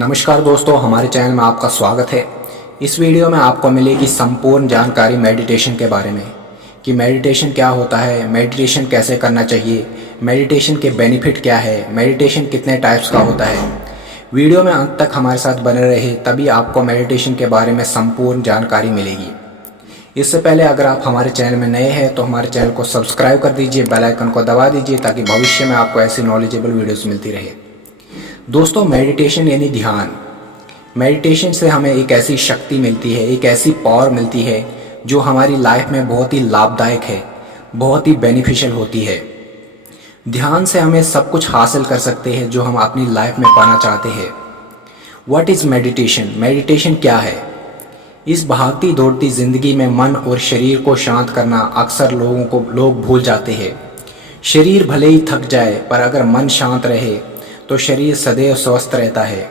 नमस्कार दोस्तों, हमारे चैनल में आपका स्वागत है। इस वीडियो में आपको मिलेगी संपूर्ण जानकारी मेडिटेशन के बारे में कि मेडिटेशन क्या होता है, मेडिटेशन कैसे करना चाहिए, मेडिटेशन के बेनिफिट क्या है, मेडिटेशन कितने टाइप्स का होता है। वीडियो में अंत तक हमारे साथ बने रहे, तभी आपको मेडिटेशन के बारे में संपूर्ण जानकारी मिलेगी। इससे पहले अगर आप हमारे चैनल में नए हैं तो हमारे चैनल को सब्सक्राइब कर दीजिए, बेल आइकन को दबा दीजिए ताकि भविष्य में आपको ऐसी नॉलेजेबल वीडियोस मिलती रहे। दोस्तों, मेडिटेशन यानी ध्यान। मेडिटेशन से हमें एक ऐसी शक्ति मिलती है, एक ऐसी पावर मिलती है जो हमारी लाइफ में बहुत ही लाभदायक है, बहुत ही बेनिफिशियल होती है। ध्यान से हमें सब कुछ हासिल कर सकते हैं जो हम अपनी लाइफ में पाना चाहते हैं। What is meditation? मेडिटेशन क्या है? इस भागती दौड़ती ज़िंदगी में मन और शरीर को शांत करना अक्सर लोग भूल जाते हैं। शरीर भले ही थक जाए, पर अगर मन शांत रहे तो शरीर सदैव स्वस्थ रहता है।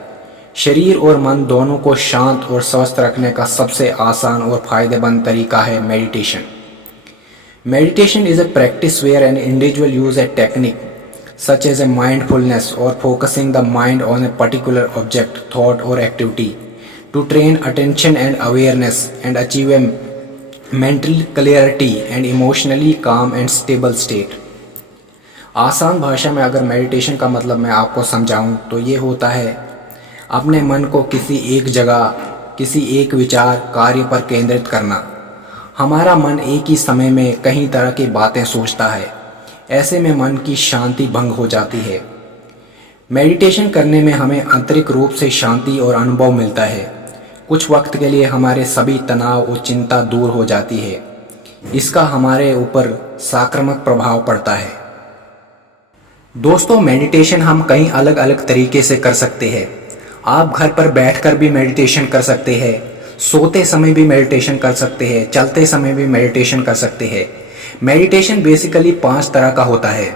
शरीर और मन दोनों को शांत और स्वस्थ रखने का सबसे आसान और फायदेमंद तरीका है meditation. Meditation is a practice where an individual use a technique such as a mindfulness और focusing the mind on a particular object, thought और activity to train attention and awareness and achieve a mental clarity and emotionally calm and stable state. आसान भाषा में अगर meditation का मतलब मैं आपको समझाऊं तो ये होता है अपने मन को किसी एक जगह, किसी एक विचार कार्य पर केंद्रित करना। हमारा मन एक ही समय में कई तरह की बातें सोचता है, ऐसे में मन की शांति भंग हो जाती है। मेडिटेशन करने में हमें आंतरिक रूप से शांति और अनुभव मिलता है। कुछ वक्त के लिए हमारे सभी तनाव और चिंता दूर हो जाती है। इसका हमारे ऊपर सकारात्मक प्रभाव पड़ता है। दोस्तों, मेडिटेशन हम कई अलग अलग तरीके से कर सकते हैं। आप घर पर बैठकर भी मेडिटेशन कर सकते हैं, सोते समय भी मेडिटेशन कर सकते हैं, चलते समय भी मेडिटेशन कर सकते हैं। मेडिटेशन बेसिकली 5 तरह का होता है: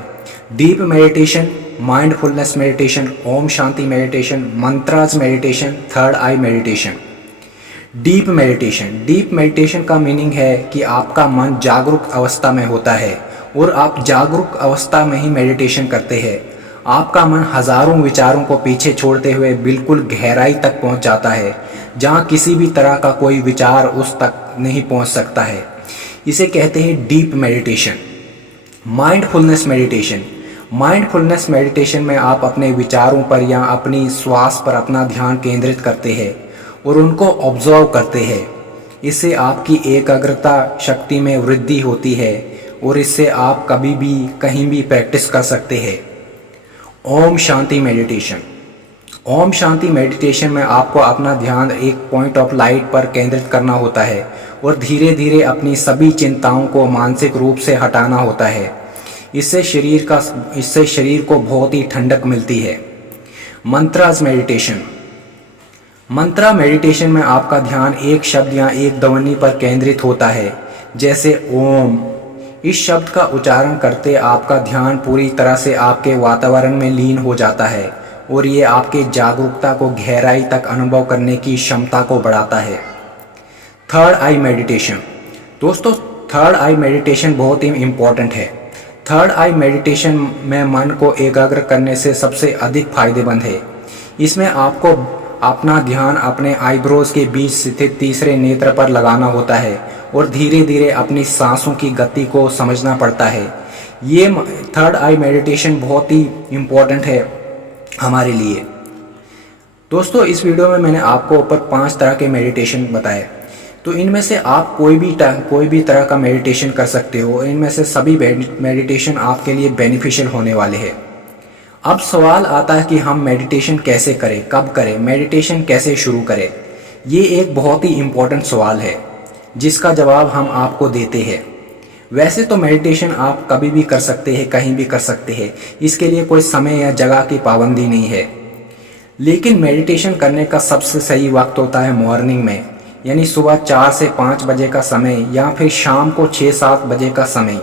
deep meditation, mindfulness meditation, Om Shanti meditation, मंत्राज meditation, third आई मेडिटेशन। डीप मेडिटेशन का मीनिंग है कि आपका मन जागरूक अवस्था में होता है और आप जागरूक अवस्था में ही मेडिटेशन करते हैं। आपका मन हजारों विचारों को पीछे छोड़ते हुए बिल्कुल गहराई तक पहुंच जाता है, जहां किसी भी तरह का कोई विचार उस तक नहीं पहुंच सकता है। इसे कहते हैं डीप मेडिटेशन। माइंडफुलनेस मेडिटेशन में आप अपने विचारों पर या अपनी श्वास पर अपना ध्यान केंद्रित करते हैं और उनको ऑब्जर्व करते हैं। इससे आपकी एकाग्रता शक्ति में वृद्धि होती है और इससे आप कभी भी कहीं भी प्रैक्टिस कर सकते हैं। ओम शांति मेडिटेशन में आपको अपना ध्यान एक पॉइंट ऑफ लाइट पर केंद्रित करना होता है और धीरे धीरे अपनी सभी चिंताओं को मानसिक रूप से हटाना होता है। इससे शरीर को बहुत ही ठंडक मिलती है। मंत्रा मेडिटेशन में आपका ध्यान एक शब्द या एक ध्वनि पर केंद्रित होता है, जैसे ओम। इस शब्द का उच्चारण करते आपका ध्यान पूरी तरह से आपके वातावरण में लीन हो जाता है और ये आपके जागरूकता को गहराई तक अनुभव करने की क्षमता को बढ़ाता है। थर्ड आई मेडिटेशन। दोस्तों, थर्ड आई मेडिटेशन बहुत ही इम्पोर्टेंट है। थर्ड आई मेडिटेशन में मन को एकाग्र करने से सबसे अधिक फायदेमंद है। इसमें आपको अपना ध्यान अपने आईब्रोज के बीच स्थित तीसरे नेत्र पर लगाना होता है और धीरे धीरे अपनी सांसों की गति को समझना पड़ता है। ये थर्ड आई मेडिटेशन बहुत ही इम्पोर्टेंट है हमारे लिए। दोस्तों, इस वीडियो में मैंने आपको ऊपर 5 तरह के मेडिटेशन बताए, तो इनमें से आप कोई भी तरह का मेडिटेशन कर सकते हो। इनमें से सभी मेडिटेशन आपके लिए बेनिफिशियल होने वाले हैं। अब सवाल आता है कि हम मेडिटेशन कैसे करें, कब करें, मेडिटेशन कैसे शुरू करें। ये एक बहुत ही इम्पोर्टेंट सवाल है जिसका जवाब हम आपको देते हैं। वैसे तो मेडिटेशन आप कभी भी कर सकते हैं, कहीं भी कर सकते हैं। इसके लिए कोई समय या जगह की पाबंदी नहीं है। लेकिन मेडिटेशन करने का सबसे सही वक्त होता है मॉर्निंग में, यानी सुबह 4 से 5 बजे का समय या फिर शाम को 6-7 बजे का समय,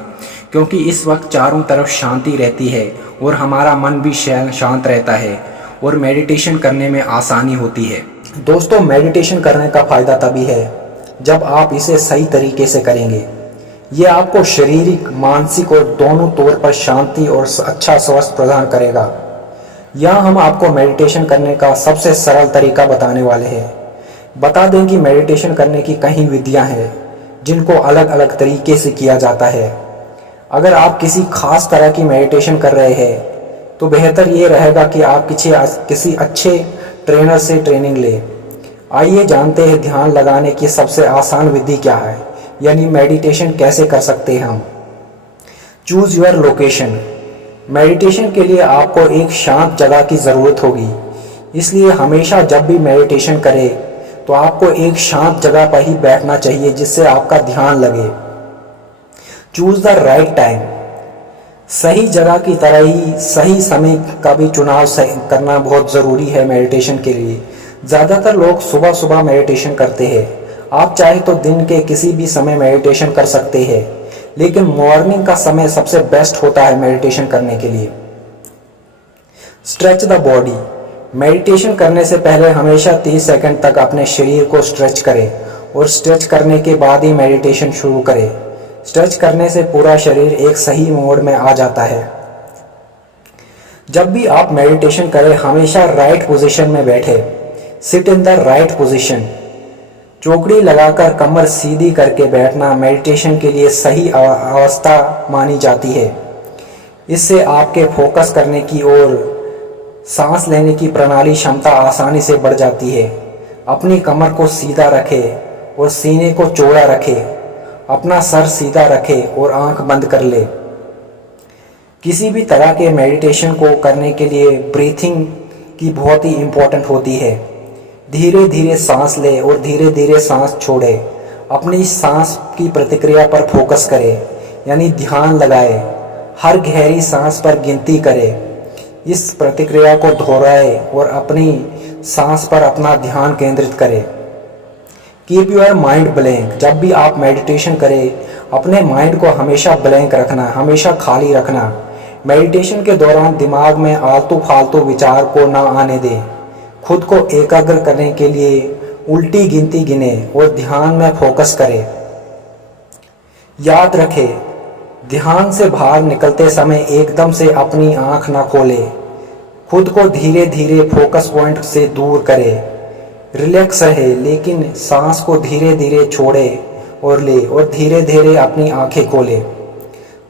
क्योंकि इस वक्त चारों तरफ शांति रहती है और हमारा मन भी शांत रहता है और मेडिटेशन करने में आसानी होती है। दोस्तों, मेडिटेशन करने का फ़ायदा तभी है जब आप इसे सही तरीके से करेंगे। ये आपको शारीरिक, मानसिक और दोनों तौर पर शांति और अच्छा स्वास्थ्य प्रदान करेगा। यहाँ हम आपको मेडिटेशन करने का सबसे सरल तरीका बताने वाले हैं। बता दें कि मेडिटेशन करने की कई विधियाँ हैं जिनको अलग अलग तरीके से किया जाता है। अगर आप किसी खास तरह की मेडिटेशन कर रहे हैं तो बेहतर ये रहेगा कि आप किसी अच्छे ट्रेनर से ट्रेनिंग लें। आइए जानते हैं ध्यान लगाने की सबसे आसान विधि क्या है, यानी मेडिटेशन कैसे कर सकते हैं हम। Choose your location. मेडिटेशन के लिए आपको एक शांत जगह की ज़रूरत होगी, इसलिए हमेशा जब भी मेडिटेशन करें तो आपको एक शांत जगह पर ही बैठना चाहिए जिससे आपका ध्यान लगे। Choose the right time. सही जगह की तरह ही सही समय का भी चुनाव करना बहुत ज़रूरी है मेडिटेशन के लिए। ज़्यादातर लोग सुबह सुबह मेडिटेशन करते हैं। आप चाहे तो दिन के किसी भी समय मेडिटेशन कर सकते हैं, लेकिन मॉर्निंग का समय सबसे बेस्ट होता है मेडिटेशन करने के लिए। Stretch the body. मेडिटेशन करने से पहले हमेशा 30 सेकंड तक अपने शरीर को स्ट्रेच करें और स्ट्रेच करने के बाद ही मेडिटेशन शुरू करें। स्ट्रेच करने से पूरा शरीर एक सही मोड में आ जाता है। जब भी आप मेडिटेशन करें हमेशा राइट पोजीशन में बैठे। Sit in the right position. चौकड़ी लगाकर कमर सीधी करके बैठना मेडिटेशन के लिए सही अवस्था मानी जाती है। इससे आपके फोकस करने की और सांस लेने की प्रणाली क्षमता आसानी से बढ़ जाती है। अपनी कमर को सीधा रखें और सीने को चौड़ा रखें। अपना सर सीधा रखें और आंख बंद कर ले। किसी भी तरह के मेडिटेशन को करने के लिए ब्रीथिंग की बहुत ही इम्पोर्टेंट होती है। धीरे धीरे सांस ले और धीरे धीरे सांस छोड़े। अपनी सांस की प्रतिक्रिया पर फोकस करें, यानी ध्यान लगाए। हर गहरी सांस पर गिनती करें। इस प्रतिक्रिया को दोहराए और अपनी सांस पर अपना ध्यान केंद्रित करें। Keep your mind blank. जब भी आप मेडिटेशन करें अपने माइंड को हमेशा ब्लैंक रखना, हमेशा खाली रखना। मेडिटेशन के दौरान दिमाग में आलतू फालतू विचार को ना आने दें। खुद को एकाग्र करने के लिए उल्टी गिनती गिने और ध्यान में फोकस करें। याद रखें, ध्यान से बाहर निकलते समय एकदम से अपनी आंख ना खोलें। खुद को धीरे धीरे फोकस पॉइंट से दूर करें। रिलैक्स रहे, लेकिन सांस को धीरे धीरे छोड़े और ले और धीरे धीरे अपनी आंखें खोले।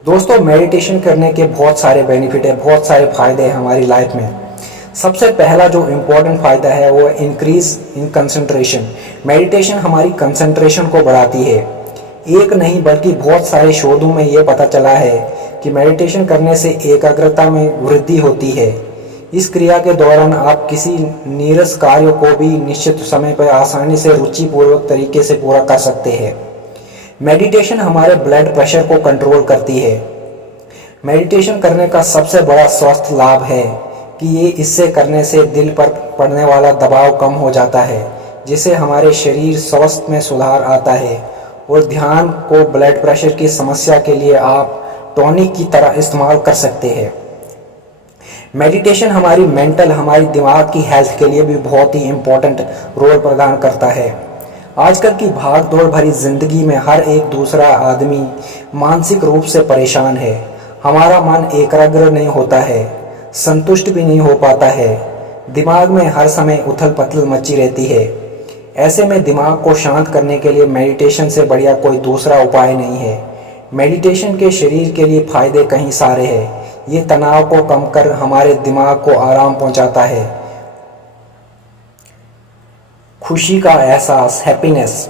दोस्तों, मेडिटेशन करने के बहुत सारे बेनिफिट है, बहुत सारे फायदे हैं हमारी लाइफ में। सबसे पहला जो इम्पोर्टेंट फ़ायदा है वो इंक्रीज इन कंसंट्रेशन। मेडिटेशन हमारी कंसंट्रेशन को बढ़ाती है। एक नहीं बल्कि बहुत सारे शोधों में ये पता चला है कि मेडिटेशन करने से एकाग्रता में वृद्धि होती है। इस क्रिया के दौरान आप किसी नीरस कार्य को भी निश्चित समय पर आसानी से रुचिपूर्वक तरीके से पूरा कर सकते हैं। मेडिटेशन हमारे ब्लड प्रेशर को कंट्रोल करती है। मेडिटेशन करने का सबसे बड़ा स्वास्थ्य लाभ है कि ये इससे करने से दिल पर पड़ने वाला दबाव कम हो जाता है, जिससे हमारे शरीर स्वास्थ्य में सुधार आता है। और ध्यान को ब्लड प्रेशर की समस्या के लिए आप टॉनिक की तरह इस्तेमाल कर सकते हैं। मेडिटेशन हमारी दिमाग की हेल्थ के लिए भी बहुत ही इम्पोर्टेंट रोल प्रदान करता है। आजकल की भाग दौड़ भरी जिंदगी में हर एक दूसरा आदमी मानसिक रूप से परेशान है। हमारा मन एकाग्र नहीं होता है, संतुष्ट भी नहीं हो पाता है। दिमाग में हर समय उथल पुथल मची रहती है। ऐसे में दिमाग को शांत करने के लिए मेडिटेशन से बढ़िया कोई दूसरा उपाय नहीं है। मेडिटेशन के शरीर के लिए फायदे कई सारे हैं। ये तनाव को कम कर हमारे दिमाग को आराम पहुंचाता है। खुशी का एहसास, हैप्पीनेस।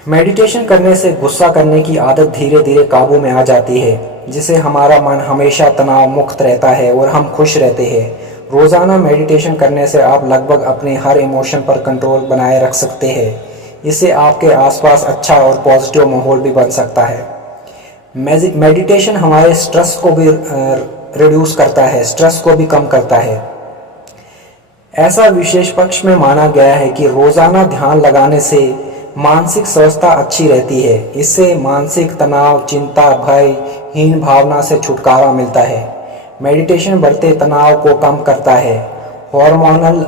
मेडिटेशन करने से गुस्सा करने की आदत धीरे धीरे काबू में आ जाती है, जिससे हमारा मन हमेशा तनाव मुक्त रहता है और हम खुश रहते हैं। रोज़ाना मेडिटेशन करने से आप लगभग अपने हर इमोशन पर कंट्रोल बनाए रख सकते हैं। इससे आपके आसपास अच्छा और पॉजिटिव माहौल भी बन सकता है। मेडिटेशन हमारे स्ट्रेस को भी रिड्यूस करता है, स्ट्रेस को भी कम करता है। ऐसा विशेष पक्ष में माना गया है कि रोज़ाना ध्यान लगाने से मानसिक स्वस्थता अच्छी रहती है। इससे मानसिक तनाव, चिंता, भय, हीन भावना से छुटकारा मिलता है। मेडिटेशन बढ़ते तनाव को कम करता है। हार्मोनल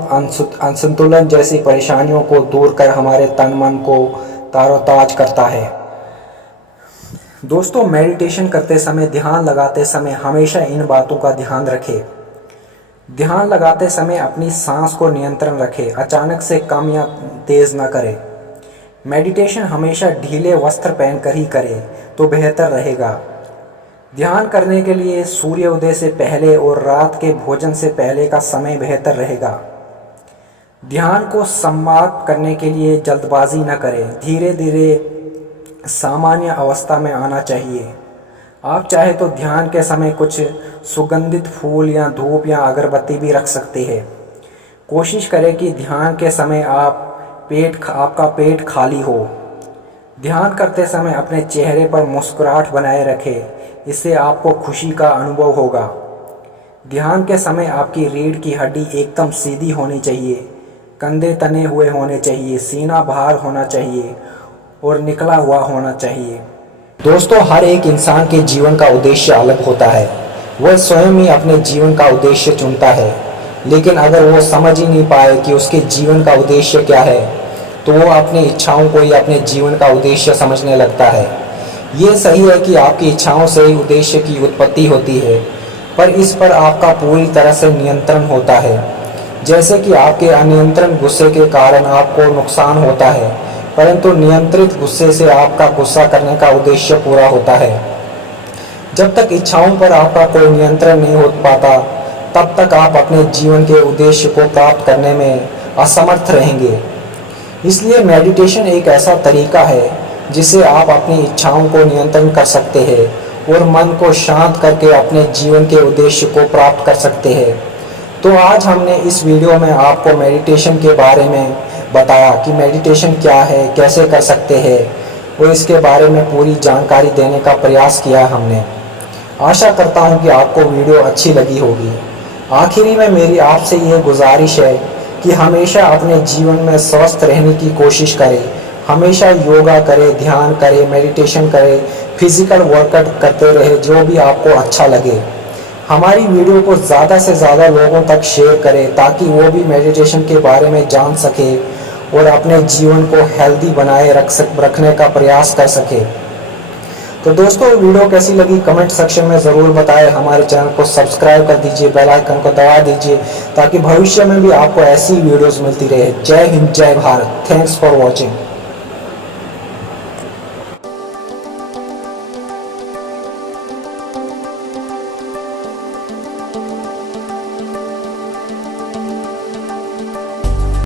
असंतुलन जैसी परेशानियों को दूर कर हमारे तन मन को तारोताज करता है। दोस्तों, मेडिटेशन करते समय, ध्यान लगाते समय हमेशा इन बातों का ध्यान रखें। ध्यान लगाते समय अपनी सांस को नियंत्रण रखें, अचानक से कम या तेज न करें। मेडिटेशन हमेशा ढीले वस्त्र पहनकर ही करें तो बेहतर रहेगा। ध्यान करने के लिए सूर्योदय से पहले और रात के भोजन से पहले का समय बेहतर रहेगा। ध्यान को समाप्त करने के लिए जल्दबाजी न करें, धीरे धीरे सामान्य अवस्था में आना चाहिए। आप चाहे तो ध्यान के समय कुछ सुगंधित फूल या धूप या अगरबत्ती भी रख सकते हैं। कोशिश करें कि ध्यान के समय आपका पेट खाली हो। ध्यान करते समय अपने चेहरे पर मुस्कुराहट बनाए रखें, इससे आपको खुशी का अनुभव होगा। ध्यान के समय आपकी रीढ़ की हड्डी एकदम सीधी होनी चाहिए, कंधे तने हुए होने चाहिए, सीना बाहर होना चाहिए और निकला हुआ होना चाहिए। दोस्तों, हर एक इंसान के जीवन का उद्देश्य अलग होता है। वह स्वयं ही अपने जीवन का उद्देश्य चुनता है, लेकिन अगर वो समझ ही नहीं पाए कि उसके जीवन का उद्देश्य क्या है, तो वो अपनी इच्छाओं को ही अपने जीवन का उद्देश्य समझने लगता है। ये सही है कि आपकी इच्छाओं से ही उद्देश्य की उत्पत्ति होती है, पर इस पर आपका पूरी तरह से नियंत्रण होता है। जैसे कि आपके अनियंत्रित गुस्से के कारण आपको नुकसान होता है, परंतु नियंत्रित गुस्से से आपका गुस्सा करने का उद्देश्य पूरा होता है। जब तक इच्छाओं पर आपका कोई नियंत्रण नहीं हो पाता, तब तक आप अपने जीवन के उद्देश्य को प्राप्त करने में असमर्थ रहेंगे। इसलिए मेडिटेशन एक ऐसा तरीका है जिससे आप अपनी इच्छाओं को नियंत्रण कर सकते हैं और मन को शांत करके अपने जीवन के उद्देश्य को प्राप्त कर सकते हैं। तो आज हमने इस वीडियो में आपको मेडिटेशन के बारे में बताया कि मेडिटेशन क्या है, कैसे कर सकते हैं, और इसके बारे में पूरी जानकारी देने का प्रयास किया हमने। आशा करता हूं कि आपको वीडियो अच्छी लगी होगी। आखिरी में मेरी आपसे यह गुजारिश है कि हमेशा अपने जीवन में स्वस्थ रहने की कोशिश करें। हमेशा योगा करें, ध्यान करें, मेडिटेशन करें, फिजिकल वर्कआउट करते रहे, जो भी आपको अच्छा लगे। हमारी वीडियो को ज़्यादा से ज़्यादा लोगों तक शेयर करें ताकि वो भी मेडिटेशन के बारे में जान सके और अपने जीवन को हेल्दी बनाए रखने का प्रयास कर सके। तो दोस्तों, वीडियो कैसी लगी कमेंट सेक्शन में ज़रूर बताएं। हमारे चैनल को सब्सक्राइब कर दीजिए, बेल आइकन को दबा दीजिए ताकि भविष्य में भी आपको ऐसी वीडियोस मिलती रहे। जय हिंद, जय भारत। Thanks for watching.